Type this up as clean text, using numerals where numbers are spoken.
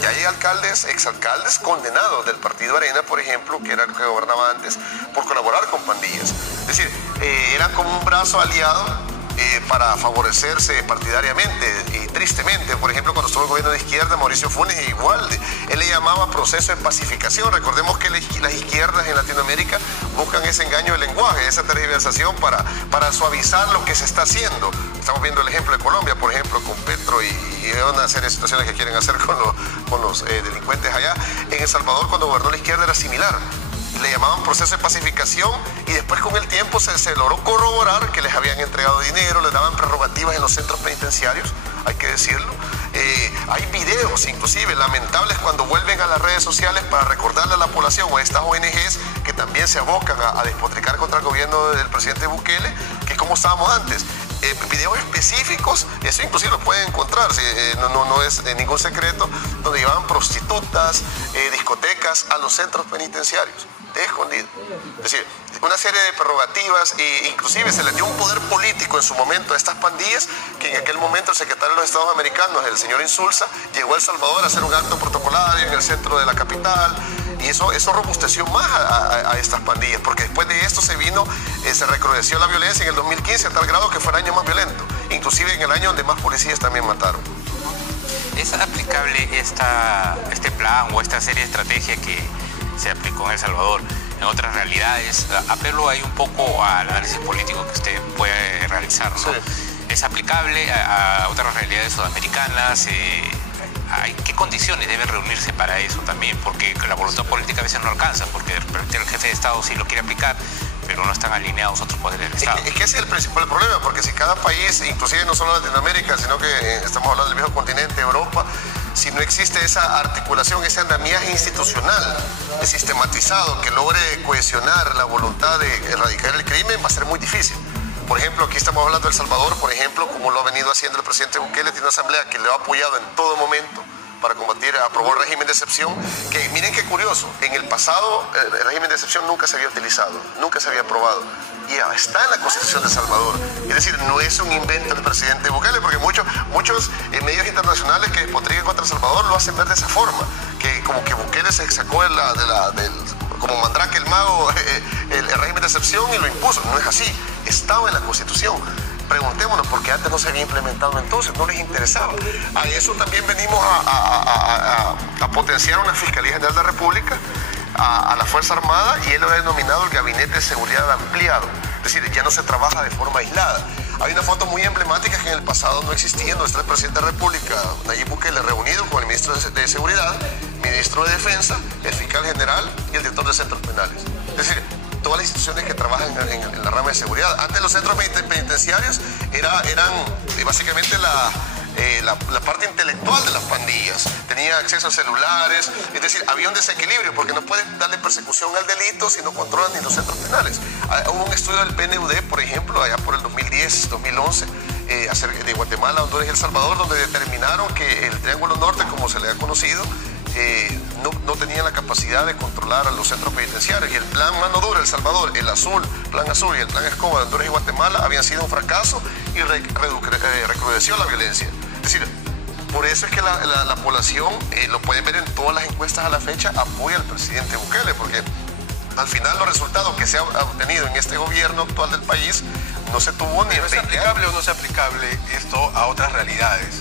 ya hay alcaldes, exalcaldes condenados del partido Arena, por ejemplo, que era el que gobernaba antes, por colaborar con pandillas. Es decir, eran como un brazo aliado para favorecerse partidariamente. Y tristemente, por ejemplo, cuando estuvo el gobierno de izquierda, Mauricio Funes, igual, él le llamaba proceso de pacificación. Recordemos que las izquierdas en Latinoamérica buscan ese engaño de lenguaje, esa tergiversación para suavizar lo que se está haciendo. Estamos viendo el ejemplo de Colombia, por ejemplo, con Petro y una serie de situaciones que quieren hacer con los delincuentes allá. En El Salvador, cuando gobernó la izquierda, era similar. Le llamaban proceso de pacificación y después con el tiempo se logró corroborar que les habían entregado dinero, les daban prerrogativas en los centros penitenciarios, hay que decirlo. Hay videos inclusive lamentables cuando vuelven a las redes sociales para recordarle a la población o a estas ONGs que también se abocan a despotricar contra el gobierno del presidente Bukele, que como estábamos antes. Videos específicos, eso inclusive lo pueden encontrar, no es ningún secreto, donde llevaban prostitutas, discotecas a los centros penitenciarios, de escondido. Es decir, una serie de prerrogativas e inclusive se les dio un poder político en su momento a estas pandillas, que en aquel momento el secretario de los Estados Americanos, el señor Insulza, llegó a El Salvador a hacer un acto protocolario en el centro de la capital. Y eso robusteció más a estas pandillas, porque después de esto se recrudeció la violencia en el 2015 a tal grado que fue el año más violento, inclusive en el año donde más policías también mataron. ¿Es aplicable este plan o esta serie de estrategia que se aplicó en El Salvador en otras realidades? Apelo ahí un poco al análisis político que usted puede realizar, ¿no? Sí. ¿Es aplicable a otras realidades sudamericanas? ¿Qué condiciones deben reunirse para eso también? Porque la voluntad política a veces no alcanza, porque de repente el jefe de Estado sí lo quiere aplicar, pero no están alineados otros poderes del Estado. Es que ese es el principal problema, porque si cada país, inclusive no solo Latinoamérica, sino que estamos hablando del viejo continente, Europa, si no existe esa articulación, ese andamiaje institucional sistematizado que logre cohesionar la voluntad de erradicar el crimen, va a ser muy difícil. Por ejemplo, aquí estamos hablando de El Salvador, por ejemplo, como lo ha venido haciendo el presidente Bukele, tiene una asamblea que le ha apoyado en todo momento para combatir, aprobó el régimen de excepción, que miren qué curioso, en el pasado el régimen de excepción nunca se había utilizado, nunca se había aprobado, y está en la Constitución de El Salvador. Es decir, no es un invento del presidente Bukele, porque muchos medios internacionales que despotrican contra El Salvador lo hacen ver de esa forma, que como que Bukele se sacó como Mandrake el mago, el régimen de excepción y lo impuso. No es así, estaba en la Constitución. Preguntémonos por qué antes no se había implementado entonces, no les interesaba. A eso también venimos a potenciar una Fiscalía General de la República, a la Fuerza Armada, y él lo ha denominado el Gabinete de Seguridad Ampliado. Es decir, ya no se trabaja de forma aislada. Hay una foto muy emblemática que en el pasado no existía, donde está el presidente de la República, Nayib Bukele, reunido con el ministro de Seguridad, ministro de Defensa, el fiscal general y el director de centros penales. Es decir, todas las instituciones que trabajan en la rama de seguridad. Antes los centros penitenciarios eran básicamente la parte intelectual de las pandillas. Tenía acceso a celulares, es decir, había un desequilibrio porque no pueden darle persecución al delito si no controlan ni los centros penales. Hubo un estudio del PNUD, por ejemplo, allá por el 2010, 2011, de Guatemala, Honduras y El Salvador, donde determinaron que el Triángulo Norte, como se le ha conocido, no tenían la capacidad de controlar a los centros penitenciarios, y el plan Mano Dura, El Salvador, el Plan Azul y el Plan Escoba de Honduras y Guatemala habían sido un fracaso y recrudeció la violencia. Es decir, por eso es que la población, lo pueden ver en todas las encuestas a la fecha, apoya al presidente Bukele, porque al final los resultados que se han obtenido en este gobierno actual del país no se tuvo ni en 20 años. ¿Es aplicable o no es aplicable esto a otras realidades?